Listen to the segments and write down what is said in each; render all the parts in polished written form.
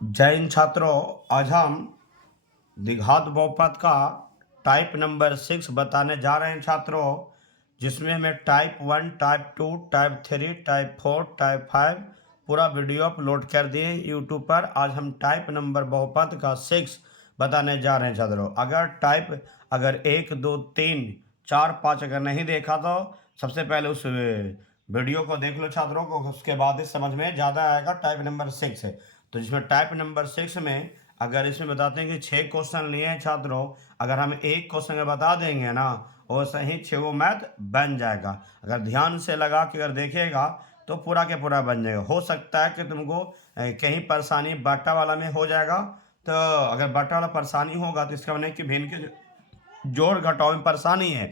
जय हिंद छात्रों। आज हम द्विघात बहुपद का टाइप नंबर 6 बताने जा रहे हैं छात्रों, जिसमें हमें type 1, type 2, type 3, type 4, type 5 पूरा वीडियो अपलोड कर दिए यूट्यूब पर। आज हम टाइप नंबर बहुपद का 6 बताने जा रहे हैं छात्रों। अगर 1, 2, 3, 4, 5 अगर नहीं देखा तो सबसे पहले उस वीडियो को देख लो छात्रों को, उसके बाद ही समझ में ज़्यादा आएगा। टाइप नंबर 6 है तो जिसमें टाइप नंबर 6 में अगर इसमें बताते हैं कि 6 क्वेश्चन लिए हैं छात्रों, अगर हम एक क्वेश्चन बता देंगे ना वो सही 6 वो मैथ बन जाएगा। अगर ध्यान से लगा के अगर देखेगा तो पूरा के पूरा बन जाएगा। हो सकता है कि तुमको कहीं परेशानी बाटा वाला में हो जाएगा, तो अगर बाटा वाला परेशानी होगा तो इसका मतलब कि भिन्न के जोड़ घटाव में परेशानी है,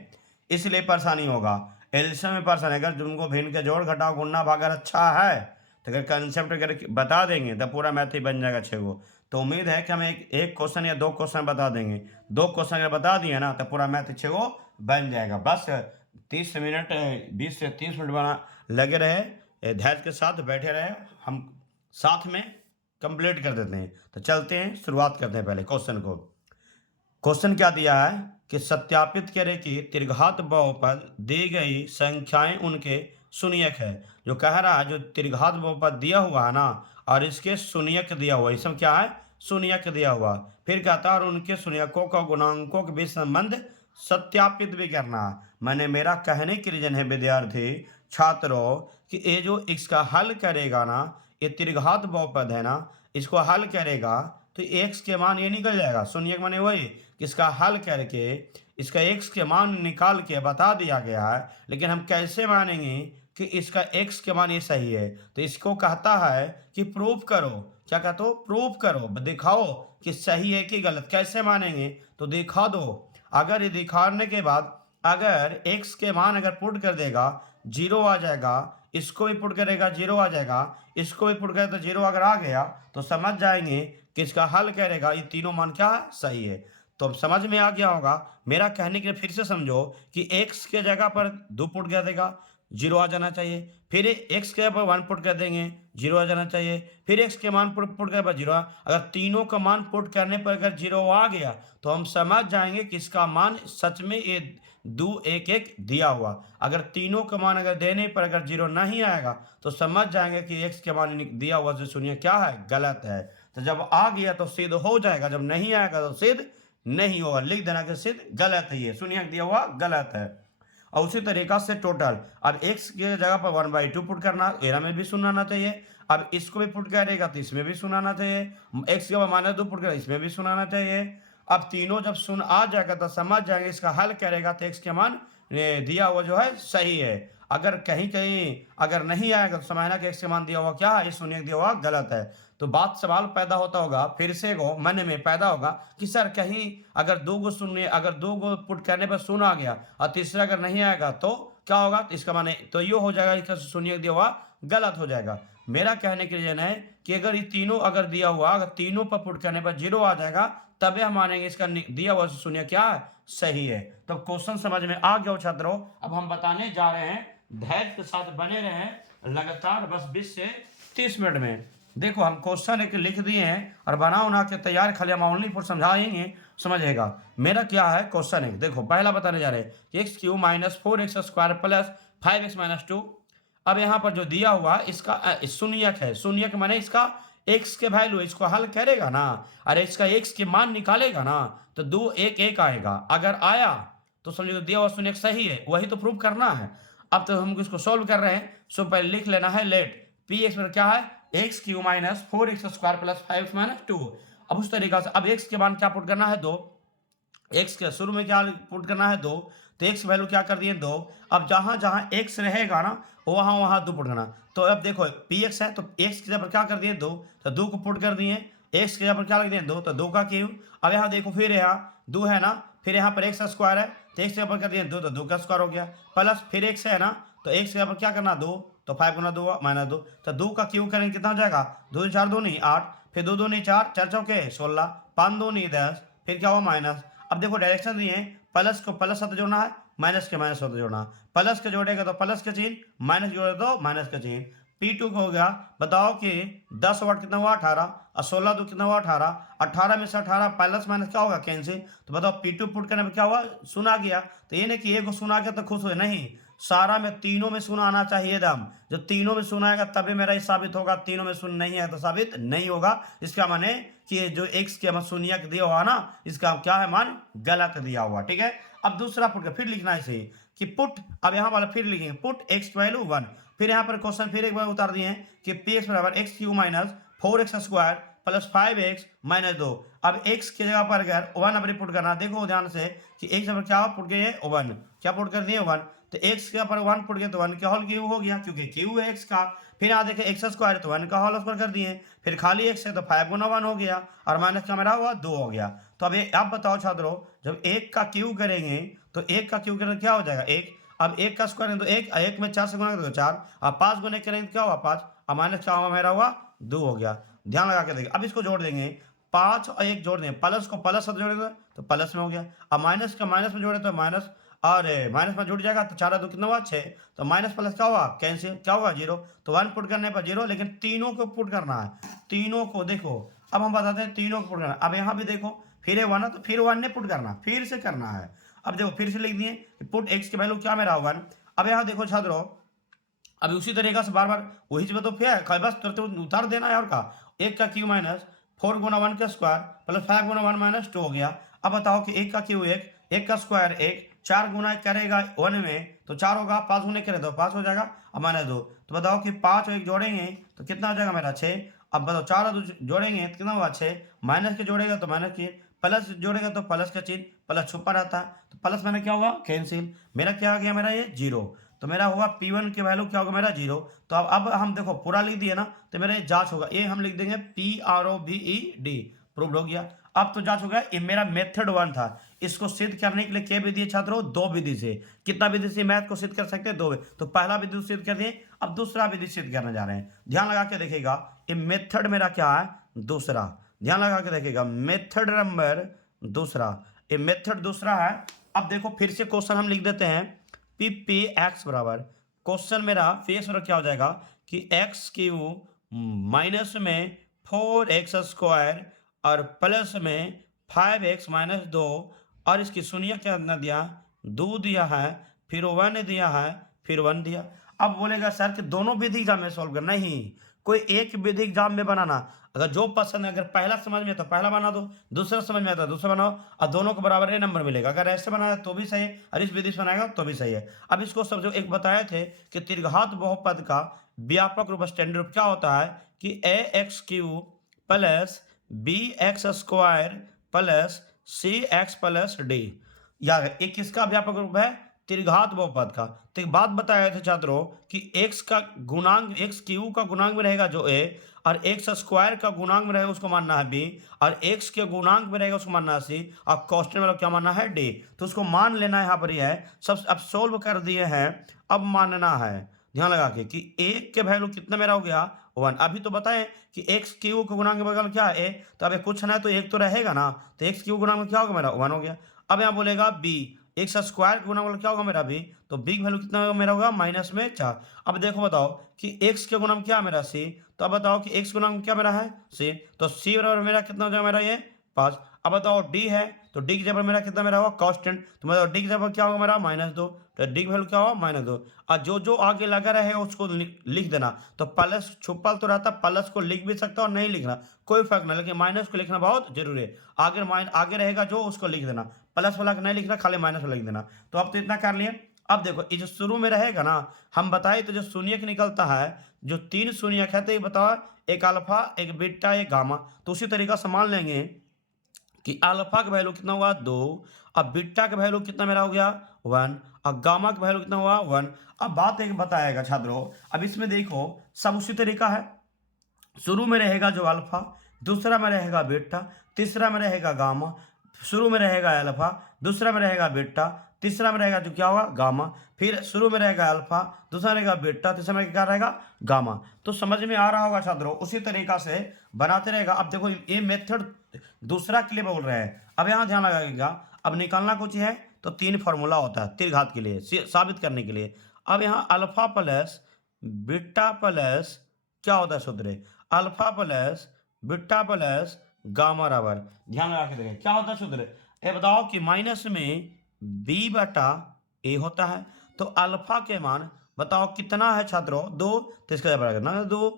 इसलिए परेशानी होगा। एल्शियम में परेशानी, अगर तुमको भिन्न के जोड़ घटाव गुणा भाग अगर अच्छा है तो अगर कंसेप्ट अगर बता देंगे तो पूरा मैथ ही बन जाएगा 6 गो। तो उम्मीद है कि हम एक क्वेश्चन या 2 क्वेश्चन बता देंगे। 2 क्वेश्चन अगर बता दिए ना तो पूरा मैथ 6 गो बन जाएगा। बस 30 मिनट 20 से 30 मिनट बना लगे रहे, धैर्य के साथ बैठे रहे, हम साथ में कंप्लीट कर देते हैं। तो चलते हैं, शुरुआत करते हैं पहले क्वेश्चन को। क्वेश्चन क्या दिया है कि सत्यापित करें कि त्रिघात बहुपद दी गई संख्याएं उनके शून्यक है। जो कह रहा है जो त्रिघात बहुपद दिया हुआ है ना और इसके शून्यक दिया हुआ, इसमें क्या है शून्यक दिया हुआ। फिर कहता है और उनके शून्यकों का गुणांकों के बीच संबंध सत्यापित भी करना है। मैंने मेरा कहने की रीजन है विद्यार्थी छात्रों कि ये जो इसका हल करेगा ना, ये त्रिघात बहुपद है ना, इसको हल करेगा तो एक्स के मान ये निकल जाएगा। शून्य माने वही कि इसका हल करके इसका एक्स के मान निकाल के बता दिया गया है, लेकिन हम कैसे मानेंगे कि इसका एक्स के मान ये सही है। तो इसको कहता है कि प्रूफ करो। क्या कहते हो? प्रूफ करो, दिखाओ कि सही है कि गलत। कैसे मानेंगे? तो दिखा दो। अगर ये दिखाने के बाद अगर एक्स के मान अगर पुट कर देगा 0 आ जाएगा, इसको भी पुट करेगा 0 आ जाएगा, इसको भी पुट करेगा तो 0 अगर आ गया तो समझ जाएंगे कि इसका हल करेगा ये तीनों मान क्या है सही है। तो अब समझ में आ गया होगा। मेरा कहने के लिए फिर से समझो कि x के जगह पर 2 पुट कर देगा 0 आ जाना चाहिए, फिर x के जगह पर 1 पुट कर देंगे 0 आ जाना चाहिए, फिर x के मान पुट कर पर 0। अगर तीनों का मान पुट करने पर अगर 0 आ गया तो हम समझ जाएंगे कि इसका मान सच में ये 2 1 1 दिया हुआ। अगर तीनों का मान अगर देने पर अगर 0 नहीं आएगा तो समझ जाएंगे कि x के मान दिया हुआ जो शून्य क्या है गलत है। तो जब आ गया तो सिद्ध हो जाएगा, जब नहीं आएगा तो सिद्ध नहीं होगा। लिख देना कि सिद्ध गलत है, ये शून्य दिया हुआ गलत है। और उसी तरीका से टोटल अब x की जगह पर 1/2 पुट करना, एरा में भी सुनाना चाहिए। अब इसको भी पुट करेगा तो इसमें भी सुनाना चाहिए। x के बाद -2 पुट करेगा इसमें भी सुनाना चाहिए। अब तीनों जब सुन आ जाएगा तो समझ जाएंगे इसका हल करेगा तो x के मान दिया हुआ जो है सही है। अगर कहीं कहीं अगर नहीं आएगा तो समझना कि x के मान दिया हुआ क्या है, शून्य दिया हुआ गलत है। तो बात सवाल पैदा होता होगा, फिर से को मन में पैदा होगा कि सर कहीं अगर 2 गो शून्य अगर 2 गो पुट करने पर शून्य आ गया और तीसरा अगर नहीं आएगा तो क्या होगा, तो इसका माने तो ये हो जाएगा इसका शून्य दिया हुआ गलत हो जाएगा। मेरा कहने के रीजन है कि अगर ये तीनों अगर दिया हुआ अगर तीनों पर पुट करने पर 0 आ जाएगा तबे हम मानेंगे इसका दिया हुआ शून्य क्या है सही है। तो क्वेश्चन समझ में आ गया हो छात्रों। अब हम बताने जा रहे हैं, धैर्य के साथ बने रहें लगातार, बस 20 से 30 मिनट में। देखो हम क्वेश्चन एक लिख दिए हैं और बना उना के तैयार, खाली हम ओनली फॉर समझाएंगे, समझेगा। मेरा क्या है क्वेश्चन एक, देखो पहला बताने जा रहे हैं x³ - 4x² + 5x - 2। अब यहाँ पर जो दिया हुआ इसका शून्यक है, शून्यक माने इसका x के वैल्यू, इसको हल करेगा ना अरे इसका x के मान निकालेगा ना तो 2 1 1 आएगा। अगर आया तो समझो दिया हुआ शून्यक सही है, वही तो प्रूव करना है। अब तो हम इसको सोल्व कर रहे हैं, सो पहले लिख लेना है लेट px पर क्या है x³ - 4x² + 5x - 2। अब उस तरीका से अब x के मान क्या पुट करना है 2, x के शुरू में क्या पुट करना है 2, तो x वैल्यू क्या कर दिए 2। अब जहां जहां x रहेगा ना वहां वहां 2 पुट करना। तो अब देखो px है तो x की जगह पर क्या कर दिए 2, तो 2 को पुट कर दिए, x की जगह पर क्या लग दिए 2, तो 2 का क्यूब। अब यहाँ देखो फिर यहाँ 2 है ना, फिर यहाँ पर x² है तो x की जगह पर कर दिए 2, तो 2 का स्क्वायर हो गया, प्लस फिर x है ना तो x की जगह पर क्या करना 2, तो 5 गुना 2 -2, तो 2 का क्यूब करेंगे कितना हो जाएगा 2 4 2 नहीं 8, फिर 2 2 नहीं 4 4 चौके 16, 5 2 नहीं 10, फिर क्या हुआ माइनस। अब देखो डायरेक्शन दिए प्लस को प्लस साथ जोड़ना है, माइनस के माइनस साथ जोड़ना। प्लस के जोड़ेगा तो प्लस का चिन्ह, माइनस जोड़े तो माइनस का चिन्ह। P2 का हो गया, बताओ कि 10 वाट कितना हुआ 18, और 16 तो कितना हुआ 18, 18 में से 18 प्लस माइनस क्या होगा कैंसिल, तो बताओ P2 पुट करने में क्या हुआ शून्य आ गया। तो ये नहीं कि एक शून्य आ गया तो खुश हो, नहीं, सारा में तीनों में शून्य आना चाहिए दम, जब तीनों में शून्य आएगा तभी मेरा ये साबित होगा, तीनों में शून्य नहीं है तो साबित नहीं होगा। इसका माने कि ये जो x के शून्य दिया हुआ ना, इसका क्या है मान गलत दिया हुआ, ठीक है। अब दूसरा पुट फिर लिखना है इसे कि पुट, अब यहाँ वाला फिर लिखेंगे पुट x की वैल्यू 1, फिर यहाँ पर क्वेश्चन फिर एक बार उतार दिए हैं कि px बराबर x Q minus 4x square plus 5x minus 2। अब x की जगह पर अगर 1 अब पुट करना, देखो ध्यान से कि x पर क्या पुट गए 1, क्या पुट कर दिए 1, तो x के ऊपर 1 पुट गए तो 1 का होल क्यूब हो गया क्योंकि क्यू है x का। फिर यहाँ देखे एक्स स्क्वायर तो 1 का होल स्क्वायर कर दिए, फिर खाली x है तो 5 गुना 1 हो गया और माइनस का मेरा हुआ 2 हो गया। तो अब आप बताओ छात्रों, जब 1 का क्यूब करेंगे तो 1 का क्यूब करेंगे क्या हो जाएगा 1, अब 1 का स्क्वायर तो 1 में 4 से गुना करेंगे तो 4, अब 5 गुने करेंगे तो क्या हुआ 5, अब माइनस क्या हुआ मेरा हुआ 2 हो गया। ध्यान लगा के देखिए, अब इसको जोड़ देंगे 5 और 1 जोड़ देंगे, प्लस को प्लस से जोड़ेंगे तो प्लस में हो गया, अब माइनस का माइनस में जोड़े तो माइनस, और माइनस में जुड़ जाएगा तो 4 2 कितना हुआ 6, तो माइनस प्लस क्या हुआ कैंसिल, क्या हुआ 0, तो 1 पुट करने पर 0, लेकिन तीनों को पुट करना है, तीनों को देखो। अब हम बताते हैं तीनों को पुट करना, अब यहाँ भी देखो फिर है 1 तो फिर 1 ने पुट करना, फिर से करना है। अब देखो फिर से लिख दिए पुट x की वैल्यू क्या मेरा 1। अब यहाँ देखो छात्रों, अब उसी तरीका से बार बार वही चीज तो फिर बस तुरंत उतार देना है, और का 1 का क्यू माइनस 4 गुना 1 का स्क्वायर प्लस 5 गुना 1 माइनस 2 हो गया। अब बताओ कि 1 का क्यू 1, 1 का स्क्वायर 1, 4 गुना करेगा 1 में तो 4 होगा, 5 गुने करे तो 5 हो जाएगा, अब माइनस 2, तो बताओ कि 5 और 1 जोड़ेंगे तो कितना हो जाएगा मेरा 6। अब बताओ 4 और 2 जोड़ेंगे तो कितना हुआ 6, माइनस के जोड़ेगा तो माइनस के, प्लस जोड़ेगा तो प्लस का चिन्ह प्लस छुपा रहता है, तो प्लस मैंने क्या हुआ कैंसिल, मेरा क्या आ गया मेरा ये 0, तो मेरा होगा P1 की वैल्यू क्या होगा मेरा 0। तो अब हम देखो पूरा लिख दिए ना, तो मेरा ये जांच होगा, ये हम लिख देंगे PROVED, प्रूव्ड हो गया। अब तो जांच हो गया, ये मेरा मेथड 1 था, इसको सिद्ध करने के लिए क्या विधि है छात्रों, 2 विधि से, कितना विधि से मैथ को सिद्ध कर सकते हैं 2, तो पहला विधि सिद्ध कर दिए, अब दूसरा विधि सिद्ध करने जा रहे हैं। ध्यान लगा के देखिएगा, ये मेथड मेरा क्या है दूसरा, ध्यान लगा के देखिएगा मेथड नंबर दूसरा, ये मेथड दूसरा है। अब देखो फिर से क्वेश्चन हम लिख देते हैं पी एक्स बराबर, क्वेश्चन मेरा फेस बराबर क्या हो जाएगा कि एक्स क्यू माइनस में 4x स्क्वायर और प्लस में 5x माइनस 2, और इसकी शून्य क्या ना दिया 2 दिया है, फिर 1 दिया है, फिर 1 दिया। अब बोलेगा सर कि दोनों विधि एग्जाम में सॉल्व करना, नहीं, कोई एक विधि एग्जाम में बनाना, अगर जो पसंद है, अगर पहला समझ में तो पहला बना दो, दूसरा समझ में आता है दूसरा बनाओ, और दोनों को बराबर ही नंबर मिलेगा, अगर ऐसे बनाया तो भी सही है और इस विधि से बनाएगा तो भी सही है। अब इसको सब जो एक बताए थे कि त्रिघात बहुपद का व्यापक रूप स्टैंडर्ड रूप क्या होता है कि ax Q plus bx square plus cx plus d, या एक किसका व्यापक रूप है त्रिघात बहुपद का। तो एक बात बताया था छात्रों कि x का गुणांक x क्यू का गुणांक में रहेगा जो a, और x स्क्वायर का गुणांक में रहेगा उसको मानना है b, और x के गुणांक में रहेगा उसको मानना है c, और कांस्टेंट वाला क्या मानना है d, तो उसको मान लेना है। यहाँ पर यह है सब, अब सोल्व कर दिए हैं, अब मानना है ध्यान लगा के कि एक के वैल्यू कितना मेरा हो गया 1। अभी तो बताएं कि एक्स क्यू का गुणांक बगल क्या है a, तो अब कुछ ना तो एक तो रहेगा ना, तो एक्स क्यू गुणांक क्या होगा मेरा 1 हो गया। अब यहाँ बोलेगा b, एक्स स्क्वायर गुना वाला क्या होगा मेरा b, तो b की वैल्यू कितना होगा मेरा होगा माइनस में 4। अब देखो बताओ कि x के गुणांक क्या है मेरा c, तो अब बताओ कि x गुणांक क्या मेरा है c, तो c बराबर मेरा कितना हो जाएगा मेरा ये 5। अब बताओ d है, तो d की जगह मेरा कितना मेरा होगा कांस्टेंट, तो बताओ d की जगह क्या होगा मेरा -2, तो d की वैल्यू क्या होगा -2, और जो जो आगे लगा रहे उसको लिख देना, तो प्लस छुपल तो रहता, प्लस को लिख भी सकता और नहीं लिखना कोई फर्क नहीं, लेकिन माइनस को लिखना बहुत जरूरी है, आगे रहेगा जो उसको लिख देना, प्लस वाला नहीं लिखना, खाली माइनस वाला लिख देना। तो अब तो इतना कर लिए। अब देखो ये जो शुरू में रहेगा ना, हम बताए तो जो शून्यक निकलता है, जो 3 शून्यक है, तो ये बताओ एक अल्फा एक बीटा एक गामा, तो उसी तरीका से मान लेंगे कि अल्फा का वैल्यू कितना हुआ 2, अब बीटा का वैल्यू कितना मेरा हो गया 1, और गामा का वैल्यू कितना हुआ 1। अब बात एक बताएगा छात्रों, अब इसमें देखो सब उसी तरीका है, शुरू में रहेगा जो अल्फा, दूसरा में रहेगा बीटा, तीसरा में रहेगा गामा, शुरू में रहेगा अल्फा, दूसरा में रहेगा बीटा, तीसरा में रहेगा जो क्या होगा गामा, फिर शुरू में रहेगा अल्फा, दूसरा रहेगा बीटा, तीसरा में क्या रहेगा गामा। तो समझ में आ रहा होगा छात्रों, उसी तरीका से बनाते रहेगा। अब देखो ये मेथड दूसरा के लिए बोल रहे हैं, अब यहाँ ध्यान लगाइएगा, अब निकालना कुछ है तो 3 फार्मूला होता है त्रिघात के लिए साबित करने के लिए। अब यहाँ अल्फा प्लस बीटा प्लस क्या होता है सूत्र, alpha plus beta plus gamma बराबर, ध्यान लगा के देखें क्या होता है सूत्र। ये बताओ कि माइनस में बी बटा ए होता है, तो अल्फा के मान बताओ कितना है छात्रों, 2, तो इसका बराबर करना है 2।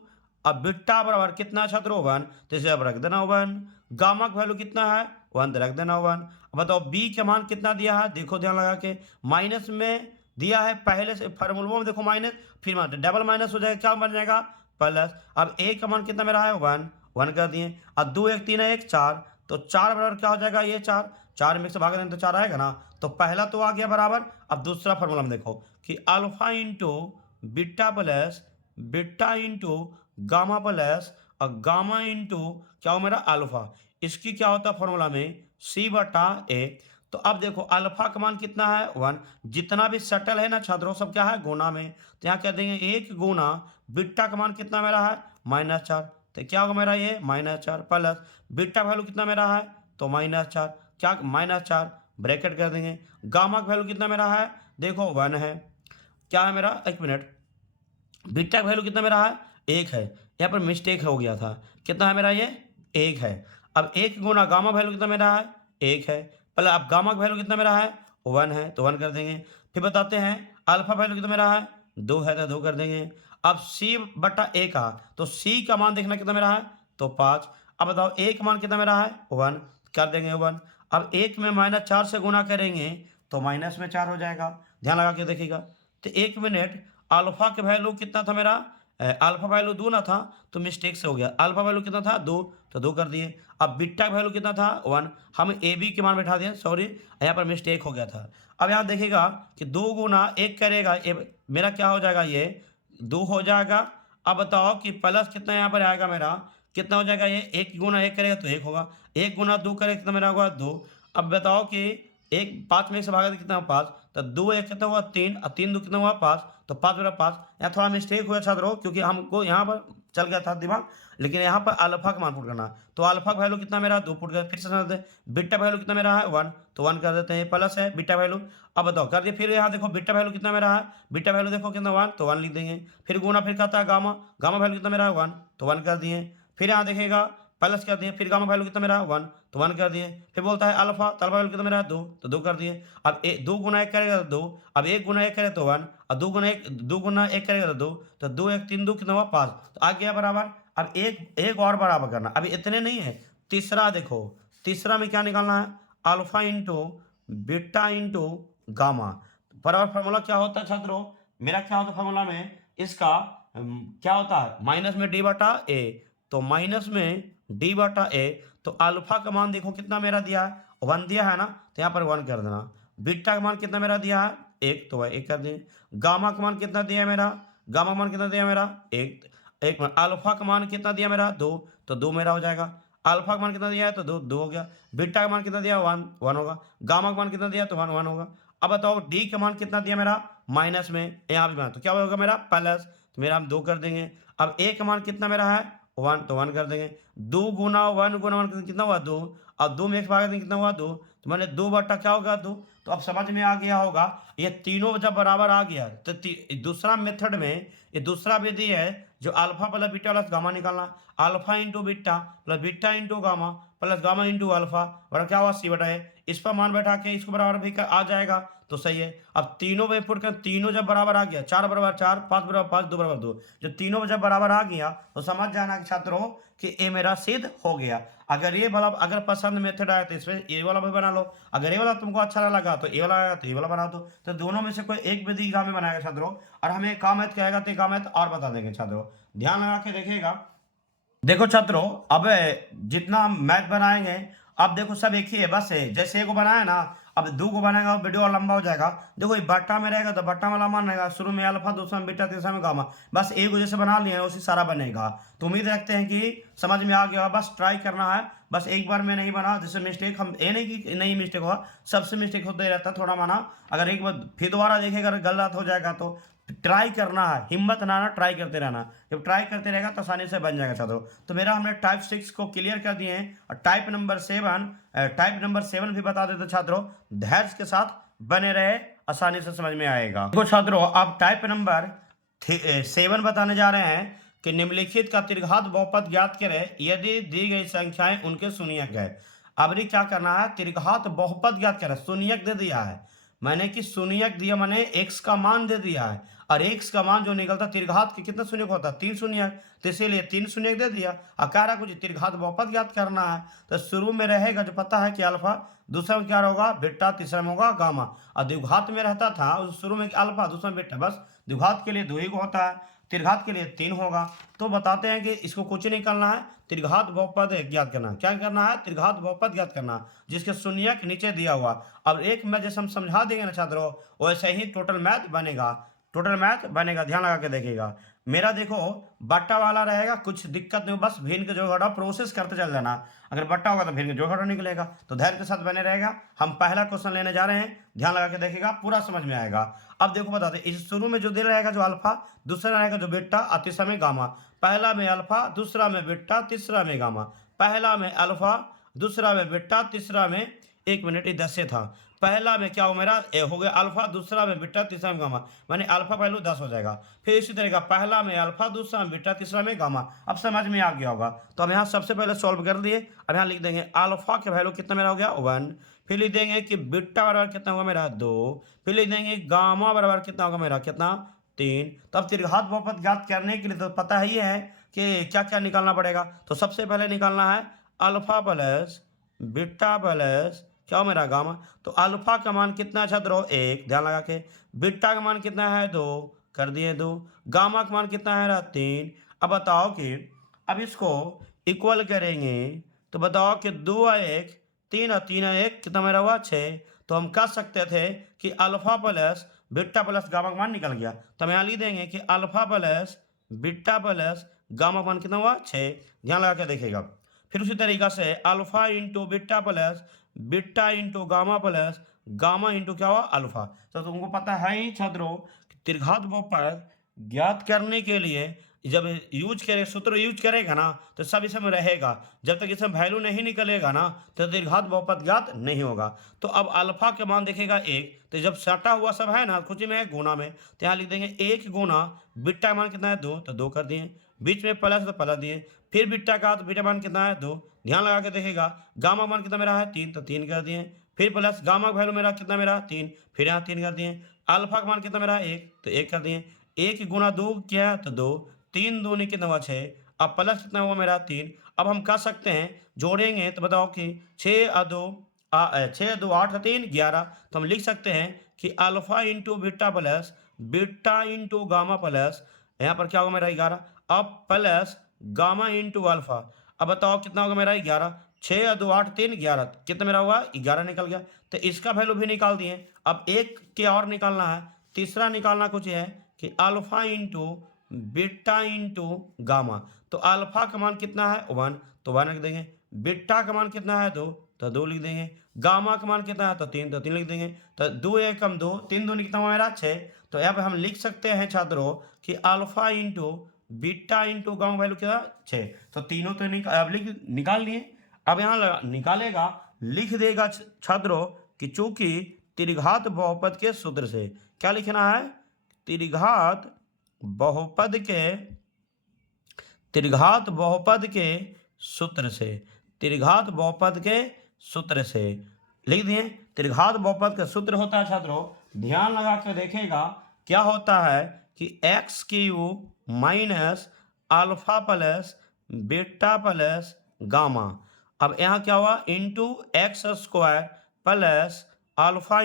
अब बीटा बराबर कितना है छात्रों 1, तो इसका बराबर रख देना 1। गामा का वैल्यू कितना है 1, तो रख देना 1। अब बताओ बी का मान कितना दिया है, देखो ध्यान लगा के, माइनस में दिया है पहले से फार्मूला में देखो माइनस, फिर मान डबल माइनस हो जाएगा, क्या बन जाएगा प्लस। अब ए का मान कितना मेरा है 1, 1 कर दिए। अब 2 1 3 1 4, तो 4 बराबर क्या हो जाएगा ये 4, 4 में से भाग देंगे तो 4 आएगा ना, तो पहला तो आ गया बराबर। अब दूसरा फार्मूला में देखो कि alpha into beta plus beta into gamma plus और गामा इंटू क्या हो मेरा अल्फा, इसकी क्या होता है फॉर्मूला में सी बटा ए। तो अब देखो अल्फा का मान कितना है 1, जितना भी सटल है ना छात्रों सब क्या है गुना में, तो यहाँ कह देंगे 1 गुना बीटा का मान कितना मेरा है -4, तो क्या होगा मेरा ये -4 प्लस बीटा वैल्यू कितना मेरा है तो -4, क्या -4 ब्रैकेट कर देंगे। गामा का वैल्यू कितना मेरा है देखो 1 है, क्या है मेरा एक मिनट, बीटा का वैल्यू कितना मेरा है 1 है, यहाँ पर मिस्टेक हो गया था, कितना है मेरा ये 1 है। अब 1 गुना गामा वैल्यू कितना मेरा है 1 है, पहले अब गामा का वैल्यू कितना मेरा है 1 है, तो 1 कर देंगे। फिर बताते हैं अल्फा वैल्यू कितना मेरा है 2 है, तो 2 कर देंगे। अब सी बटा ए का, तो सी का मान देखना कितना मेरा है तो 5। अब बताओ ए का मान कितना मेरा है 1, कर देंगे 1। अब 1 में -4 से गुना करेंगे तो माइनस में 4 हो जाएगा, ध्यान लगा के देखिएगा। तो 1 मिनट, अल्फा के वैल्यू कितना था मेरा, अल्फा वैल्यू 2 ना था तो मिस्टेक से हो गया, अल्फा वैल्यू कितना था 2, तो 2 कर दिए। अब बीटा वैल्यू कितना था 1, हम ए बी के मान बैठा दिए, सॉरी यहाँ पर मिस्टेक हो गया था। अब यहाँ देखिएगा कि 2 गुना 1 करेगा मेरा क्या हो जाएगा ये 2 हो जाएगा। अब बताओ कि प्लस कितना यहाँ पर आएगा मेरा, कितना हो जाएगा ये 1 गुना 1 करेगा तो 1 होगा, 1 गुना 2 करेगा कितना मेरा होगा 2। अब बताओ कि 1 5 में से भागा तो कितना 5, तो 2 1 कितना हुआ 3 और 3 2 कितना हुआ 5, तो 5 बटा 5। यहाँ थोड़ा मिस्टेक हुआ छात्रों क्योंकि हमको यहाँ पर चल गया था दिमाग, लेकिन यहाँ पर अल्फा का मान पुट करना, तो अल्फा का वैल्यू कितना मेरा 2 पुट कर, फिर से समझते हैं बीटा वैल्यू कितना मेरा है 1, तो 1 कर देते हैं, प्लस है बीटा वैल्यू। अब बताओ कर दिए, फिर यहाँ देखो बीटा वैल्यू कितना मेरा है, बीटा वैल्यू देखो कितना 1, तो 1 लिख देंगे। फिर गुना, फिर कहता है गामा, गामा वैल्यू कितना मेरा है 1, तो 1 कर दिए। फिर यहाँ देखेगा प्लस कर दिए, फिर गामा वैल्यू कितना मेरा 1, तो 1 कर दिए। फिर बोलता है अल्फा, तो अल्फा वैल्यू कितना मेरा 2, तो 2 कर दिए। अब 2 गुना 1 करेगा तो 2, अब 1 गुना 1 करेगा तो 1, और 2 गुना 1 करेगा तो 2, तो 2 1 3 2 कितना हुआ 5, तो आ गया बराबर। अब एक और बराबर करना, अभी इतने नहीं है, तीसरा देखो, तीसरा में क्या निकालना है alpha into beta into gamma, बराबर फार्मूला क्या होता है छात्रों मेरा, क्या होता है फार्मूला में इसका क्या होता है माइनस में डी बटा ए, तो माइनस में डी बटा ए, तो अल्फा का मान देखो कितना मेरा दिया है 1 दिया है ना, तो यहाँ पर 1 कर देना। बीटा का मान कितना मेरा दिया है 1, तो 1 कर दिए। गामा का मान कितना दिया है मेरा, गामा का मान कितना दिया मेरा 1, एक मिनट, अल्फा का मान कितना दिया मेरा 2, तो 2 मेरा हो जाएगा। अल्फा का मान कितना दिया है तो 2, 2 हो गया। बीटा का मान कितना दिया 1, 1 होगा। गामा का मान कितना दिया तो 1, 1 होगा। अब बताओ डी का मान कितना दिया मेरा माइनस में, यहाँ भी मान, तो क्या होगा मेरा प्लस, तो मेरा हम 2 कर देंगे। अब ए का मान कितना मेरा है 1, तो 1 कर देंगे। 2 गुना 1 गुना 1 कितना हुआ 2, अब 2 में एक भाग देंगे कितना हुआ 2, तो मैंने 2 बटा क्या होगा 2, तो अब समझ में आ गया होगा ये तीनों जब बराबर आ गया तो दूसरा मेथड में ये दूसरा विधि है जो alpha plus beta plus gamma निकालना, alpha into beta plus beta into gamma plus gamma into alpha बराबर क्या हुआ सी बटा ए, इस पर मान बैठा के इसको बराबर भी आ जाएगा तो सही है। अब तीनों में पुट कर तीनों जब बराबर आ गया 4 बराबर 4 5 बराबर 5 2 बराबर 2, जब तीनों जब बराबर आ गया तो समझ जाना छात्रों कि ये मेरा सिद्ध हो गया। अगर ये वाला अगर पसंद मेथड आया तो इसमें ये वाला भी बना लो, अगर ये वाला तुमको अच्छा लगा तो ये वाला आया तो ये वाला बना दो, तो दोनों में से कोई एक विधि काम में बनाएगा छात्रों, और हमें काम मैथ कहेगा तो काम मैथ और बता देंगे छात्रों, ध्यान लगा के देखिएगा। देखो छात्रों अब जितना मैथ बनाएंगे अब देखो सब एक ही है, बस है जैसे एक को बनाया ना, अब 2 को बनाएगा वीडियो और लंबा हो जाएगा। देखो ये बट्टा में रहेगा तो बट्टा वाला मान रहेगा, शुरू में अल्फा दूसरा में बीटा तीसरा में गामा, बस एक को जैसे बना लिया है उसी सारा बनेगा। तो उम्मीद रखते हैं कि समझ में आ गया, बस ट्राई करना है, बस एक बार में नहीं बना, जैसे मिस्टेक हम ये नहीं कि नहीं मिस्टेक हुआ, सबसे मिस्टेक होते रहता है, थोड़ा माना, अगर एक बार फिर दोबारा देखेगा अगर गलत हो जाएगा तो ट्राई करना है, हिम्मत ना आना, ट्राई करते रहना, जब ट्राई करते रहेगा तो आसानी से बन जाएगा छात्रों। तो मेरा हमने टाइप 6 को क्लियर कर दिए हैं, और टाइप नंबर 7 भी बता देते छात्रों, धैर्य के साथ बने रहे, आसानी से समझ में आएगा। देखो छात्रों अब टाइप नंबर 7 बताने जा रहे हैं कि निम्नलिखित का त्रिघात बहुपद ज्ञात करें यदि दी गई संख्याएं उनके शून्यक है। अब क्या करना है, त्रिघात बहुपद ज्ञात करें। शून्यक दे दिया है, मैंने कि शून्यक दिया मैंने x का मान दे दिया है, और x का मान जो निकलता त्रिघात के कितना शून्यक होता है, 3 शून्यक, तो इसीलिए 3 शून्यक दे दिया। और कह रहा कुछ त्रिघात बहुपद ज्ञात करना है, तो शुरू में रहेगा जो पता है कि अल्फा, दूसरा में क्या होगा बीटा, तीसरा में होगा गामा। और द्विघात में रहता था उस शुरू में अल्फा, दूसरा में बीटा, बस द्विघात के लिए 2 ही होता है, त्रिघात के लिए 3 होगा। तो बताते हैं कि इसको कुछ नहीं करना है, त्रिघात बहुपद ज्ञात करना। क्या करना है, त्रिघात बहुपद ज्ञात करना, जिसके शून्यक नीचे दिया हुआ। अब एक में जैसे हम समझा देंगे ना छात्रों, वैसे ही टोटल मैथ बनेगा, टोटल मैथ बनेगा। ध्यान लगा के देखिएगा। मेरा देखो बट्टा वाला रहेगा, कुछ दिक्कत नहीं, बस भिन्न के जोड़ घटाव प्रोसेस करते चल जाना। अगर बट्टा होगा तो भिन्न के जोड़ घटाव निकलेगा, तो धैर्य के साथ बने रहेगा। हम पहला क्वेश्चन लेने जा रहे हैं, ध्यान लगा के देखिएगा, पूरा समझ में आएगा। अब देखो बताते, इस शुरू में जो दे रहेगा जो अल्फा, दूसरा रहेगा जो बीटा, और तीसरा में गामा। पहला में अल्फा, दूसरा में बीटा, तीसरा में गामा। पहला में अल्फा, दूसरा में बीटा, तीसरा में, 1 मिनट, ये 10 से था। पहला में क्या हो मेरा हो गया अल्फा, दूसरा में बीटा, तीसरा में गामा, माने अल्फा वैल्यू 10 हो जाएगा। फिर इसी तरह का पहला में अल्फा, दूसरा में बीटा, तीसरा में गामा। अब समझ में आ गया होगा। तो हम यहाँ सबसे पहले सॉल्व कर दिए। अब यहाँ लिख देंगे अल्फा के वैल्यू कितना मेरा हो गया 1। फिर लिख देंगे कि बीटा बराबर कितना होगा मेरा 2। फिर लिख देंगे गामा बराबर कितना होगा मेरा कितना 3। तो अब त्रिघात बहुपद ज्ञात करने के लिए तो पता ही है कि क्या क्या निकालना पड़ेगा। तो सबसे पहले निकालना है अल्फा प्लस बीटा प्लस क्या हो मेरा गामा। तो अल्फा का मान कितना है छात्रों 1, ध्यान लगा के। बीटा का मान कितना है 2, कर दिए 2। गामा का मान कितना है 3। अब बताओ कि अब इसको इक्वल करेंगे तो बताओ कि 2 और 1 3 और 3 और 1 कितना मेरा हुआ 6। तो हम कह सकते थे कि alpha plus beta plus gamma का मान निकल गया। तो हम यहाँ लिख देंगे कि alpha plus beta plus gamma का मान कितना हुआ 6। ध्यान लगा के देखिएगा। फिर उसी तरीका से alpha into beta plus beta into gamma plus gamma into क्या हुआ अल्फा। तो तुमको पता है ही छात्रों, त्रिघात बहुपद ज्ञात करने के लिए जब यूज करे सूत्र यूज करेगा ना तो सब इसमें रहेगा। जब तक इसमें वैल्यू नहीं निकलेगा ना तो त्रिघात बहुपद ज्ञात नहीं होगा। तो अब अल्फा के मान देखेगा 1, तो जब सटा हुआ सब है ना कुछ में है गुना में, तो यहाँ लिख देंगे 1 गुना बीटा मान कितना है 2, तो 2 कर दिए। बीच में प्लस तो प्लस दिए। फिर बीटा का तो बीटा मान कितना है 2, ध्यान लगा के देखेगा। गामा मान कितना मेरा है 3, तो 3 कर दिए। फिर प्लस गामा का वैल्यू मेरा कितना मेरा 3, फिर यहाँ 3 कर दिए। अल्फा का मान कितना मेरा 1, तो 1 कर दिए। 1 गुना 2 क्या है तो 2, 3 दूनी कितना हुआ 6। अब प्लस कितना हुआ मेरा 3। अब हम कह सकते हैं जोड़ेंगे तो बताओ कि 6 और 2 6 2 8 3 11। तो हम लिख सकते हैं कि alpha into beta plus beta into gamma plus यहाँ पर क्या होगा मेरा 11। अब प्लस गामा इंटू अल्फा। अब बताओ कितना होगा मेरा 11। 6 और 2 8 3 11, कितना मेरा हुआ 11 निकल गया। तो इसका वैल्यू भी निकाल दिए। अब एक के और निकालना है, तीसरा निकालना कुछ है कि alpha into beta into gamma. तो अल्फा का मान कितना है 1, तो 1 लिख देंगे। बीटा का मान कितना है 2, तो 2 लिख देंगे। गामा का मान कितना है तो 3, तो 3 लिख देंगे। तो 2 1 कम 2, 3 दूनी कितना हुआ मेरा 6। तो यहाँ पे हम लिख सकते हैं छात्रों कि alpha into beta into gamma value क्या 6। तो तीनों तो निकाल लिए। अब यहाँ निकालेगा लिख देगा छात्रों कि चूंकि त्रिघात बहुपद के सूत्र से, क्या लिखना है त्रिघात बहुपद के सूत्र से, त्रिघात बहुपद के सूत्र से लिख दिए। त्रिघात बहुपद का सूत्र होता है छात्रों, ध्यान लगा कर देखेगा क्या होता है कि x Q minus alpha plus beta plus gamma. अब यहाँ क्या हुआ into x square plus alpha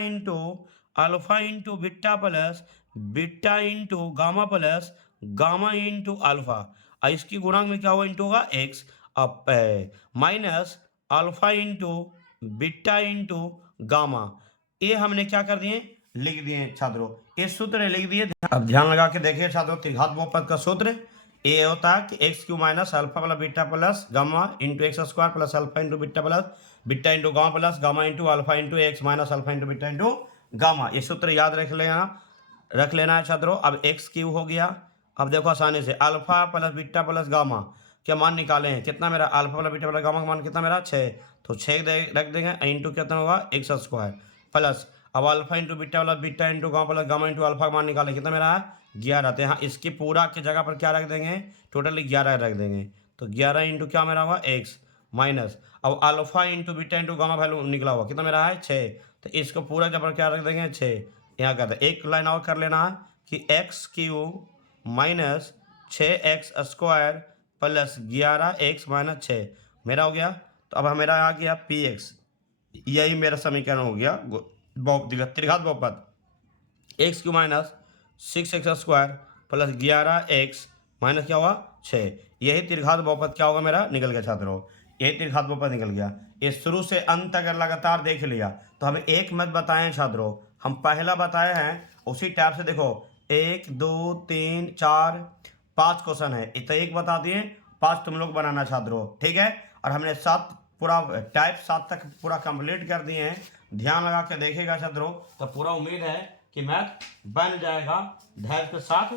into beta plus beta into gamma plus gamma into alpha. इसकी गुणांक में क्या हुआ इंटू होगा एक्स। अब minus alpha into beta into gamma. ये हमने क्या कर दिए लिख दिए छात्रों, ये सूत्र लिख दिए। अब ध्यान लगा के देखिए छात्रों, त्रिघात बहुपद का सूत्र ये होता है कि x Q minus alpha plus beta plus gamma into x square plus alpha into beta plus beta into gamma plus gamma into alpha into x minus alpha into beta into gamma. ये सूत्र याद रख लेना है छात्रों। अब x Q हो गया। अब देखो आसानी से alpha plus beta plus gamma क्या मान निकाले हैं, कितना मेरा alpha plus beta plus gamma का मान कितना मेरा 6, तो 6 रख देंगे इंटू कितना होगा एक्स स्क्वायर प्लस अब alpha into beta plus beta into gamma plus gamma into alpha का मान निकाले कितना मेरा है 11। तो यहाँ इसके पूरा की जगह पर क्या रख देंगे, टोटल 11 रख देंगे। तो 11 इंटू क्या मेरा हुआ x माइनस, अब alpha into beta into gamma value निकला हुआ कितना मेरा है 6। तो इसको पूरा जबर क्या रख देंगे 6। यहाँ करते एक लाइन और कर लेना है कि x³ minus 6x² plus 11x minus 6 मेरा हो गया। तो अब मेरा आ गया px, यही मेरा समीकरण हो गया त्रिघात बहुपद x³ minus 6x² plus 11x minus क्या हुआ 6। यही त्रिघात बहुपद क्या होगा मेरा निकल गया छात्रों, यही त्रिघात बहुपद निकल गया। ये शुरू से अंत अगर लगातार देख लिया तो हमें एक मत बताए हैं छात्रों, हम पहला बताए हैं उसी टाइप से देखो 1 2 3 4 5 क्वेश्चन है, इतना एक बता दिए 5 तुम लोग बनाना छात्रों, ठीक है। और हमने 7 पूरा टाइप 7 तक पूरा कंप्लीट कर दिए हैं। ध्यान लगा के देखेगा छात्रों तो पूरा उम्मीद है कि मैथ बन जाएगा। धैर्य के साथ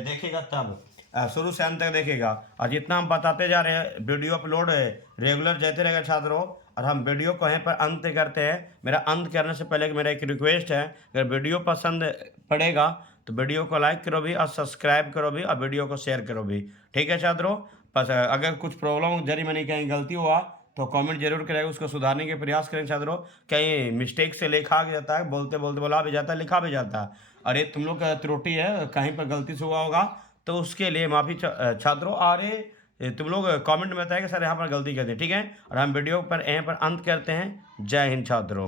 देखेगा तब शुरू से अंत तक देखेगा। और जितना हम बताते जा रहे हैं वीडियो अपलोड रेगुलर जाते रहेगा छात्रों। और हम वीडियो को यहीं पर अंत करते हैं। मेरा अंत करने से पहले मेरा एक रिक्वेस्ट है, अगर वीडियो पसंद पड़ेगा तो वीडियो को लाइक करो भी और सब्सक्राइब करो भी और वीडियो को शेयर करो भी, ठीक है छात्रों। बस अगर कुछ प्रॉब्लम जरी मैंने कहीं गलती हुआ तो कमेंट जरूर करेगा, उसको सुधारने के प्रयास करें छात्रों। कहीं मिस्टेक से लिखा जाता है, बोलते बोलते बोला भी जाता है, लिखा भी जाता है, और ये तुम लोग का त्रुटि है, कहीं पर गलती से हुआ होगा तो उसके लिए माफ़ी छात्रों। और तुम लोग कमेंट में बताएं कि सर यहाँ पर गलती कर दी, ठीक है। और हम वीडियो पर यहीं पर अंत करते हैं। जय हिंद छात्रों।